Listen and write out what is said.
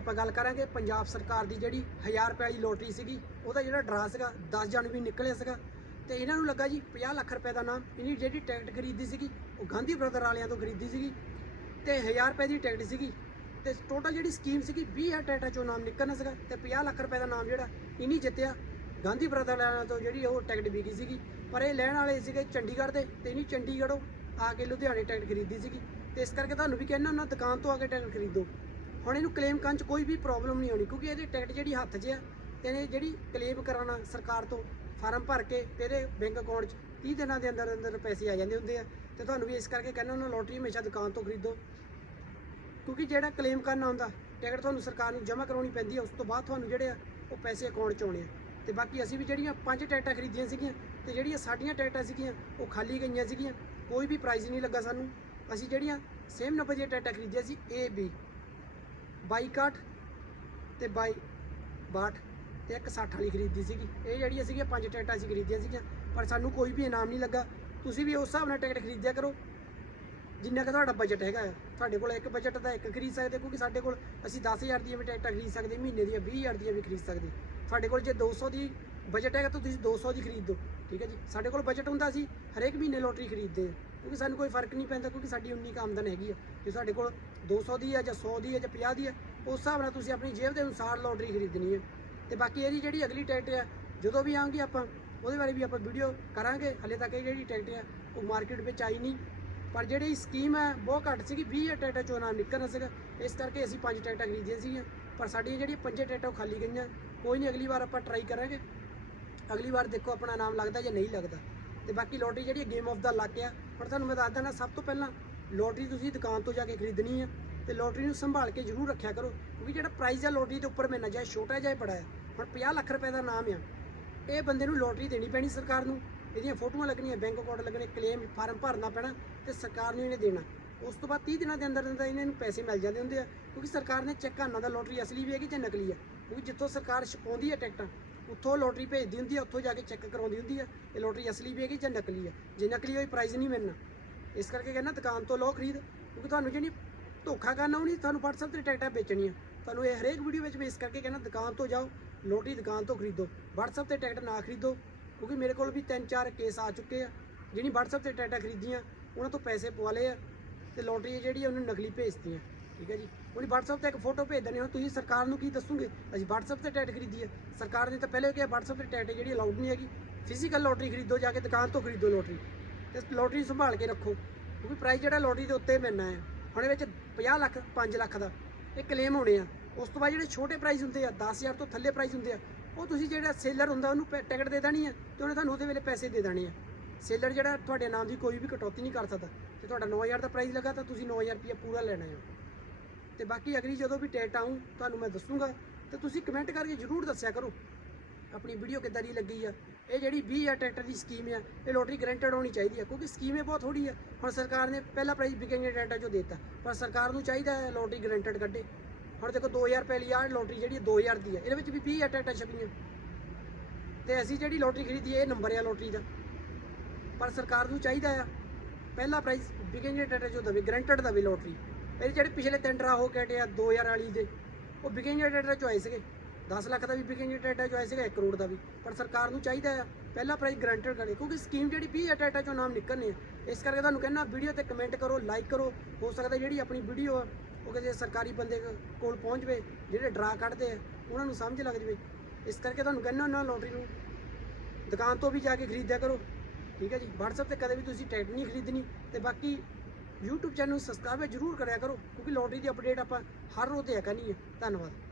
ਆਪਾਂ ਗੱਲ ਕਰਾਂਗੇ ਪੰਜਾਬ ਸਰਕਾਰ ਦੀ ਜਿਹੜੀ 1000 ਰੁਪਏ ਵਾਲੀ ਲੋਟਰੀ ਸੀਗੀ, ਉਹਦਾ ਜਿਹੜਾ ਡਰਾ ਸੀਗਾ 10 ਜਨਵਰੀ ਨਿਕਲਿਆ ਸੀਗਾ ਤੇ ਇਹਨਾਂ ਨੂੰ ਲੱਗਾ ਜੀ 50 ਲੱਖ ਰੁਪਏ ਦਾ ਨਾਮ। ਇਹਨੀ ਜਿਹੜੀ ਟਿਕਟ ਖਰੀਦੀ ਸੀਗੀ, ਉਹ ਗਾਂਧੀ ਬ੍ਰਦਰ ਵਾਲਿਆਂ ਤੋਂ ਖਰੀਦੀ ਸੀਗੀ ਤੇ 1000 ਰੁਪਏ ਦੀ ਟਿਕਟ ਸੀਗੀ ਤੇ ਟੋਟਲ ਜਿਹੜੀ ਸਕੀਮ ਸੀਗੀ 20000 ਟਿਕਟਾਂ ਚੋਂ ਨਾਮ ਨਿਕਲਣਾ ਸੀਗਾ ਤੇ 50 ਲੱਖ ਰੁਪਏ ਦਾ ਨਾਮ ਜਿਹੜਾ ਇਹਨੀ ਜਿੱਤਿਆ। ਗਾਂਧੀ ਬ੍ਰਦਰ ਵਾਲਿਆਂ ਤੋਂ ਜਿਹੜੀ ਉਹ ਟਿਕਟ ਵਿਕੀ ਸੀਗੀ, ਪਰ ਇਹ ਲੈਣ ਵਾਲੇ ਸੀਗੇ ਚੰਡੀਗੜ੍ਹ ਦੇ ਤੇ ਇਹਨੀ ਚੰਡੀਗੜ੍ਹੋਂ ਆ ਕੇ ਲੁਧਿਆਣੇ ਟਿਕਟ ਖਰੀਦੀ ਸੀਗੀ। ਤੇ ਇਸ ਕਰਕੇ ਤੁਹਾਨੂੰ ਵੀ ਕਹਿੰਦਾ ਉਹਨਾਂ ਦੁਕਾਨ ਤੋਂ ਆ ਕੇ ਟਿਕਟ ਖਰੀਦੋ। ਹੁਣ ਇਹਨੂੰ ਕਲੇਮ ਕਰਨ 'ਚ ਕੋਈ ਵੀ ਪ੍ਰੋਬਲਮ ਨਹੀਂ ਆਉਣੀ ਕਿਉਂਕਿ ਇਹਦੀ ਟਿਕਟ ਜਿਹੜੀ ਹੱਥ 'ਚ ਆ, ਤੇ ਇਹਨੇ ਜਿਹੜੀ ਕਲੇਮ ਕਰਾਉਣਾ ਸਰਕਾਰ ਤੋਂ ਫਾਰਮ ਭਰ ਕੇ ਤੇ ਇਹਦੇ ਬੈਂਕ ਅਕਾਊਂਟ 'ਚ 30 ਦਿਨਾਂ ਦੇ ਅੰਦਰ ਅੰਦਰ ਪੈਸੇ ਆ ਜਾਂਦੇ ਹੁੰਦੇ ਆ, ਤੇ ਤੁਹਾਨੂੰ ਵੀ ਇਸ ਕਰਕੇ ਕਹਿੰਦਾ ਉਹਨਾਂ ਲੋਟਰੀ ਹਮੇਸ਼ਾ ਦੁਕਾਨ ਤੋਂ ਖਰੀਦੋ। ਕਿਉਂਕਿ ਜਿਹੜਾ ਕਲੇਮ ਕਰਨਾ ਹੁੰਦਾ ਟਿਕਟ ਤੁਹਾਨੂੰ ਸਰਕਾਰ ਨੂੰ ਜਮ੍ਹਾਂ ਕਰਾਉਣੀ ਪੈਂਦੀ ਹੈ ਉਸ ਤੋਂ ਬਾਅਦ ਤੁਹਾਨੂੰ ਜਿਹੜੇ ਆ, ਉਹ ਪੈਸੇ ਅਕਾਊਂਟ 'ਚ ਆਉਣੇ ਆ। ਤੇ ਬਾਕੀ ਅਸੀਂ ਵੀ ਜਿਹੜੀਆਂ ਪੰਜ ਟਿਕਟਾਂ ਖਰੀਦੀਆਂ ਸੀਗੀਆਂ, ਤੇ ਜਿਹੜੀਆਂ ਸਾਡੀਆਂ ਟਿਕਟਾਂ ਸੀਗੀਆਂ, ਉਹ ਖਾਲੀ ਗਈਆਂ ਸੀਗੀਆਂ, ਕੋਈ ਵੀ ਪ੍ਰਾਈਜ਼ ਨਹੀਂ ਲੱਗਾ ਸਾਨੂੰ। ਅਸੀਂ ਜਿਹੜੀਆਂ ਸੇਮ ਨੰਬਰ ਦੀਆਂ ਟਿਕਟਾਂ ਖਰੀਦੀਆਂ ਸੀ ਏ ਬੀ 22 ਤੇ ਬਾਈ 62 ਤੇ ਇੱਕ 60 ਵਾਲੀ ਖਰੀਦੀ ਸੀਗੀ। ਇਹ ਜਿਹੜੀਆਂ ਸੀਗੀਆਂ, ਪੰਜ ਟਿਕਟਾਂ ਅਸੀਂ ਖਰੀਦੀਆਂ ਸੀਗੀਆਂ, ਪਰ ਸਾਨੂੰ ਕੋਈ ਵੀ ਇਨਾਮ ਨਹੀਂ ਲੱਗਾ। ਤੁਸੀਂ ਵੀ ਉਸ ਹਿਸਾਬ ਨਾਲ ਟਿਕਟ ਖਰੀਦਿਆ ਕਰੋ। ਜਿੰਨਾ ਕਿ ਤੁਹਾਡਾ ਬਜਟ ਹੈਗਾ, ਤੁਹਾਡੇ ਕੋਲ ਇੱਕ ਬਜਟ ਦਾ ਇੱਕ ਖਰੀਦ ਸਕਦੇ, ਕਿਉਂਕਿ ਸਾਡੇ ਕੋਲ ਅਸੀਂ 10000 ਦੀਆਂ ਵੀ ਟਿਕਟਾਂ ਖਰੀਦ ਸਕਦੇ, ਮਹੀਨੇ ਦੀਆਂ 20000 ਦੀਆਂ ਵੀ ਖਰੀਦ ਸਕਦੇ। ਤੁਹਾਡੇ ਕੋਲ ਜੇ 200 ਦੀ ਬਜਟ ਹੈਗਾ ਤਾਂ ਤੁਸੀਂ 200 ਦੀ ਖਰੀਦ ਖਰੀਦੋ ਠੀਕ ਹੈ ਜੀ? ਸਾਡੇ ਕੋਲ ਬਜਟ ਹੁੰਦਾ ਸੀ, ਹਰੇਕ ਮਹੀਨੇ ਲੋਟਰੀ ਖਰੀਦਦੇ ਆ। ਕਿਉਂਕਿ ਸਾਨੂੰ ਕੋਈ ਫ਼ਰਕ ਨਹੀਂ ਪੈਂਦਾ ਕਿਉਂਕਿ ਸਾਡੀ ਉਨੀ ਕੁ ਆਮਦਨ ਹੈਗੀ ਆ। ਜੇ ਸਾਡੇ ਕੋਲ 200 ਦੀ ਆ ਜਾਂ 100 ਦੀ ਆ ਜਾਂ 50 ਦੀ ਆ, ਉਸ ਹਿਸਾਬ ਨਾਲ ਤੁਸੀਂ ਆਪਣੀ ਜੇਬ ਦੇ ਅਨੁਸਾਰ ਲੋਟਰੀ ਖਰੀਦਣੀ ਹੈ ਤੇ ਬਾਕੀ ਇਹਦੀ ਜਿਹੜੀ ਅਗਲੀ ਟਿਕਟ ਆ, ਜਦੋਂ ਵੀ ਆਉਂਗੀ ਆਪਾਂ, ਉਹਦੇ ਬਾਰੇ ਵੀ ਆਪਾਂ ਵੀਡੀਓ ਕਰਾਂਗੇ। ਹਲੇ ਤੱਕ ਇਹ ਜਿਹੜੀ ਟਿਕਟ ਆ, ਉਹ ਮਾਰਕੀਟ ਵਿੱਚ ਆਈ ਨਹੀਂ। ਪਰ ਜਿਹੜੀ ਸਕੀਮ ਹੈ ਬਹੁਤ ਘੱਟ ਸੀਗੀ 20 ਟਿਕਟਾਂ ਚੋਂ ਨਾਮ ਨਿਕਲਣਾ ਸੀਗਾ। ਇਸ ਕਰਕੇ ਅਸੀਂ ਪੰਜ ਟਿਕਟਾਂ ਖਰੀਦੀਆਂ ਸੀਗੀਆਂ। ਪਰ ਸਾਡੀਆਂ ਜਿਹੜੀਆਂ ਪੰਜੇ ਟਿਕਟਾਂ ਉਹ ਖਾਲੀ ਗਈਆਂ। ਕੋਈ ਨਹੀਂ, ਅਗਲੀ ਵਾਰ ਆਪਾਂ ਟਰਾਈ ਕਰਾਂਗੇ। ਅਗਲੀ ਵਾਰ ਦੇਖੋ ਆਪਣਾ ਨਾਮ ਲੱਗਦਾ ਜਾਂ ਨਹੀਂ ਲੱਗਦਾ। ਤੇ ਬਾਕੀ ਲੋਟਰੀ ਜਿਹੜੀ ਗੇਮ ਆਫ ਦਾ ਲੱਕ ਆ। ਹੁਣ ਤੁਹਾਨੂੰ ਮੈਂ ਦੱਸ ਦਿੰਦਾ, ਸਭ ਤੋਂ ਪਹਿਲਾਂ ਲੋਟਰੀ ਤੁਸੀਂ ਦੁਕਾਨ ਤੋਂ ਜਾ ਕੇ ਖਰੀਦਣੀ ਆ ਤੇ ਲੋਟਰੀ ਨੂੰ ਸੰਭਾਲ ਕੇ ਜ਼ਰੂਰ ਰੱਖਿਆ ਕਰੋ, ਕਿਉਂਕਿ ਜਿਹੜਾ ਪ੍ਰਾਈਜ਼ ਆ ਲੋਟਰੀ ਦੇ ਉੱਪਰ ਮੈਨਾਂ ਚਾਹੇ ਛੋਟਾ ਚਾਹੇ ਬੜਾ ਹੈ ਹੁਣ 50 ਲੱਖ ਰੁਪਏ ਦਾ ਨਾਮ ਆ। ਇਹ ਬੰਦੇ ਨੂੰ ਲੋਟਰੀ ਦੇਣੀ ਪੈਣੀ ਸਰਕਾਰ ਨੂੰ, ਇਹਦੀਆਂ ਫੋਟੋਆਂ ਲੱਗਣੀਆਂ ਬੈਂਕ ਅਕਾਊਂਟ ਲੱਗਣੇ ਕਲੇਮ ਫਾਰਮ ਭਰਨਾ ਪੈਣਾ ਤੇ ਸਰਕਾਰ ਨੂੰ ਇਹਨੇ ਦੇਣਾ। ਉਸ ਤੋਂ ਬਾਅਦ 30 ਦਿਨਾਂ ਦੇ ਅੰਦਰ ਅੰਦਰ ਇਹਨਾਂ ਨੂੰ ਪੈਸੇ ਮਿਲ ਜਾਂਦੇ ਹੁੰਦੇ ਆ, ਕਿਉਂਕਿ ਸਰਕਾਰ ਨੇ ਚੈੱਕ ਕਰਨਾ ਦਾ ਲੋਟਰੀ ਅਸਲੀ ਵੀ ਹੈਗੀ ਜਾਂ ਨਕਲੀ ਆ, ਕਿਉਂਕਿ ਜਿੱਥੋਂ ਸਰਕਾਰ ਛਪਾਉਂਦੀ ਹੈ ਟਿਕਟਾਂ ਉੱਥੋਂ ਲੋਟਰੀ ਭੇਜਦੀ ਹੁੰਦੀ ਆ, ਉੱਥੋਂ ਜਾ ਕੇ ਚੈੱਕ ਕਰਾਉਂਦੀ ਹੁੰਦੀ ਆ, ਇਹ ਲੋਟਰੀ ਅਸਲੀ ਵੀ ਹੈਗੀ ਜਾਂ ਨਕਲੀ ਹੈ ਜੇ ਨਕਲੀ ਹੋਈ ਪ੍ਰਾਈਜ਼ ਨਹੀਂ ਮਿਲਣਾ। ਇਸ ਕਰਕੇ ਕਹਿੰਦਾ ਦੁਕਾਨ ਤੋਂ ਲਓ ਖਰੀਦ, ਕਿਉਂਕਿ ਤੁਹਾਨੂੰ ਜਿਹੜੀ ਧੋਖਾ ਕਰਨਾ ਉਹ ਨਹੀਂ, ਤੁਹਾਨੂੰ WhatsApp ਤੇ ਟਿਕਟਾਂ ਵੇਚਣੀਆਂ। ਤੁਹਾਨੂੰ ਇਹ ਹਰੇਕ ਵੀਡੀਓ ਵਿੱਚ ਮੈਂ ਇਸ ਕਰਕੇ ਕਹਿੰਦਾ ਦੁਕਾਨ ਤੋਂ ਜਾਓ, ਲੋਟਰੀ ਦੁਕਾਨ ਤੋਂ ਖਰੀਦੋ। WhatsApp ਤੇ ਟਿਕਟ ਨਾ ਖਰੀਦੋ, ਕਿਉਂਕਿ ਮੇਰੇ ਕੋਲ ਵੀ ਤਿੰਨ ਚਾਰ ਕੇਸ ਆ ਚੁੱਕੇ ਆ। ਜਿਹੜੀ WhatsApp ਤੇ ਟਿਕਟਾਂ ਖਰੀਦੀਆਂ, ਉਹਨਾਂ ਤੋਂ ਪੈਸੇ ਪਵਾ ਲਏ ਆ ਤੇ ਲੋਟਰੀ ਜਿਹੜੀ ਆ, ਉਹਨੂੰ ਨਕਲੀ ਭੇਜਤੀਆਂ। ਠੀਕ ਹੈ ਜੀ? ਉਹਦੀ WhatsApp ਤੇ ਇੱਕ ਫੋਟੋ ਭੇਜ ਦਿੰਦੇ ਹੁਣ ਤੁਸੀਂ ਸਰਕਾਰ ਨੂੰ ਕੀ ਦੱਸੋਗੇ? ਅਸੀਂ WhatsApp ਤੇ ਟਿਕਟ ਖਰੀਦੀ ਹੈ ਸਰਕਾਰ ਨੇ ਤਾਂ ਪਹਿਲੇ ਕਿਹਾ WhatsApp ਤੇ ਟੈਟ ਜਿਹੜੀ ਅਲਾਉਡ ਨਹੀਂ ਹੈਗੀ। ਫਿਜ਼ੀਕਲ ਲੋਟਰੀ ਖਰੀਦੋ, ਜਾ ਕੇ ਦੁਕਾਨ ਤੋਂ ਖਰੀਦੋ ਲੋਟਰੀ ਤੇ ਲੋਟਰੀ ਸੰਭਾਲ ਕੇ ਰੱਖੋ। ਕਿਉਂਕਿ ਪ੍ਰਾਈਸ ਜਿਹੜਾ ਲੋਟਰੀ ਦੇ ਉੱਤੇ ਮਿਲਣਾ ਹੈ। ਹੁਣ ਇਹਦੇ ਵਿੱਚ 50 ਲੱਖ 5 ਲੱਖ ਦਾ ਇਹ ਕਲੇਮ ਹੋਣੇ ਆ। ਉਸ ਤੋਂ ਬਾਅਦ ਜਿਹੜੇ ਛੋਟੇ ਪ੍ਰਾਈਸ ਹੁੰਦੇ ਆ 10000 ਤੋਂ ਥੱਲੇ ਪ੍ਰਾਈਸ ਹੁੰਦੇ ਆ, ਉਹ ਤੁਸੀਂ ਜਿਹੜਾ ਸੇਲਰ ਹੁੰਦਾ, ਉਹਨੂੰ ਪੈ- ਟਿਕਟ ਦੇ ਦੇਣੀ ਆ ਤੇ ਉਹਨੇ ਤੁਹਾਨੂੰ ਉਹਦੇ ਵੇਲੇ ਪੈਸੇ ਦੇ ਦੇਣੇ ਆ। ਸੇਲਰ ਜਿਹੜਾ ਤੁਹਾਡੇ ਨਾਮ ਦੀ ਕੋਈ ਵੀ ਕਟੌਤੀ ਨਹੀਂ ਕਰ ਸਕਦਾ। ਤੇ ਤੁਹਾਡਾ 9000 ਦਾ ਪ੍ਰਾਈਸ ਲੱਗਾ, ਤਾਂ ਤੁਸੀਂ 9000 ਰੁਪਏ ਪੂਰਾ ਲੈਣਾ ਹੈ। ਤੇ ਬਾਕੀ ਅਗਲੀ ਜਦੋਂ ਵੀ ਟਿਕਟ ਆਊਂ, ਤੁਹਾਨੂੰ ਮੈਂ ਦੱਸੂਗਾ। ਤੇ ਤੁਸੀਂ ਕਮੈਂਟ ਕਰਕੇ ਜਰੂਰ ਦੱਸਿਆ ਕਰੋ, ਆਪਣੀ ਵੀਡੀਓ ਕਿੱਦਾਂ ਦੀ ਲੱਗੀ ਆ। ਇਹ ਜਿਹੜੀ 20000 ਟਰੈਕਟਰ ਦੀ ਸਕੀਮ ਆ, ਇਹ ਲੋਟਰੀ ਗਰੰਟਡ ਹੋਣੀ ਚਾਹੀਦੀ ਆ, ਕਿਉਂਕਿ ਸਕੀਮ ਇਹ ਬਹੁਤ ਥੋੜੀ ਆ। ਹੁਣ ਸਰਕਾਰ ਨੇ ਪਹਿਲਾ ਪ੍ਰਾਈਜ਼ ਵਿਕੇਂਗੇ ਟਰੈਕਟਰ ਜੋ ਦਿੱਤਾ, ਪਰ ਸਰਕਾਰ ਨੂੰ ਚਾਹੀਦਾ ਹੈ ਲੋਟਰੀ ਗਰੰਟਡ ਕੱਢੇ। ਹੁਣ ਦੇਖੋ 2000 ਰੁਪਏ ਲਈ ਆ ਲੋਟਰੀ ਜਿਹੜੀ 2000 ਦੀ ਆ, ਇਹਦੇ ਵਿੱਚ ਵੀ 20000 ਟਰੈਕਟਰ ਛਪੀਆਂ। ਤੇ ਅਸੀਂ ਜਿਹੜੀ ਲੋਟਰੀ ਖਰੀਦੀ ਹੈ ਇਹ ਨੰਬਰ ਆ ਲੋਟਰੀ ਦਾ। ਪਰ ਸਰਕਾਰ ਨੂੰ ਚਾਹੀਦਾ ਆ, ਪਹਿਲਾ ਪ੍ਰਾਈਜ਼ ਵਿਕੇਂਗੇ ਟਰੈਕਟਰ ਜੋ ਦਵੇ ਗਰੰਟਡ ਦਵੇ ਲੋਟਰੀ ਇਹਦੇ ਜਿਹੜੇ ਪਿਛਲੇ ਤਿੰਨ ਡਰਾ ਹੋ ਕੇ ਹਟੇ ਆ 2000 ਵਾਲੀ ਦੇ। ਉਹ ਵਿਕੇਂਗੇ ਟਰੈਕਟਰ ਚੋਂ ਆਏ ਸੀਗੇ। 10 ਲੱਖ ਦਾ ਵੀ ਵਿਕੇਂਗੇ ਟਰੈਕਟਰ ਚੋਂ ਆਏ ਸੀਗਾ 1 ਕਰੋੜ ਦਾ ਵੀ। ਪਰ ਸਰਕਾਰ ਨੂੰ ਚਾਹੀਦਾ ਆ, ਪਹਿਲਾ ਪ੍ਰਾਈਜ਼ ਗਰੰਟਡ ਕਰੇ। ਕਿਉਂਕਿ ਸਕੀਮ ਜਿਹੜੀ 20 ਟਰੈਕਟਰ ਚੋਂ ਨਾਮ ਨਿਕਲਨੇ ਆ। ਇਸ ਕਰਕੇ ਤੁਹਾਨੂੰ ਕਹਿੰਦਾ ਵੀਡੀਓ ਤੇ ਕਮੈਂਟ ਕਰੋ ਲਾਈਕ ਕਰੋ। ਹੋ ਸਕਦਾ ਜਿਹੜੀ ਆਪਣੀ ਵੀਡੀਓ ਆ, ਉਹ ਕਿਸੇ ਸਰਕਾਰੀ ਬੰਦੇ ਕੋਲ ਪਹੁੰਚ ਜਵੇ, ਜਿਹੜੇ ਡਰਾ ਕੱਢਦੇ ਆ, ਉਹਨਾਂ ਨੂੰ ਸਮਝ ਲੱਗ ਜਵੇ। ਇਸ ਕਰਕੇ ਤੁਹਾਨੂੰ ਕਹਿੰਦਾ ਨਾ ਲੋਟਰੀ ਨੂੰ, ਦੁਕਾਨ ਤੋਂ ਵੀ ਜਾ ਕੇ ਖਰੀਦਿਆ ਕਰੋ। ਠੀਕ ਹੈ ਜੀ? WhatsApp ਤੇ ਕਦੇ ਵੀ ਤੁਸੀਂ ਟਿਕਟ ਨਹੀਂ ਖਰੀਦਣੀ। ਤੇ ਬਾਕੀ YouTube ਚੈਨਲ ਨੂੰ ਸਬਸਕ੍ਰਾਈਬ ਜ਼ਰੂਰ ਕਰਿਆ ਕਰੋ, ਕਿਉਂਕਿ ਲੋਟਰੀ ਦੀ ਅਪਡੇਟ ਆਪਾਂ ਹਰ ਰੋਜ਼ ਤੇ ਕਰਨੀ ਹੈ। ਧੰਨਵਾਦ।